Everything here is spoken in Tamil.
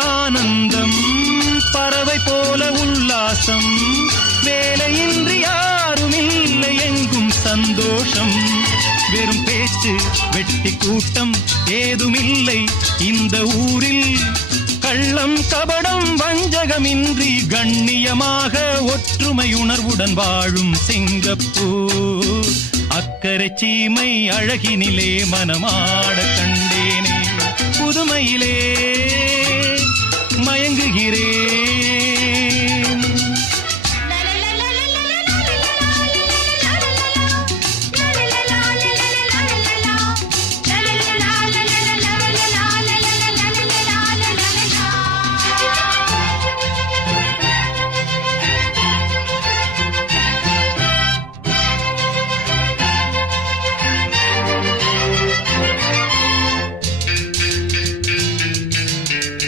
ஆனந்தம் பறவை போல உல்லாசம் வேலையின்றி யாரும் இல்லை எங்கும் சந்தோஷம் வெறும் பேச்சு வெட்டி கூட்டம் ஏதுமில்லை இந்த ஊரில் கள்ளம் கபடம் வஞ்சகமின்றி கண்ணியமாக ஒற்றுமை உணர்வுடன் வாழும் சிங்கப்பூர் அக்கரை சீமை அழகினிலே மனமாட கண்டேனே புதுமையிலே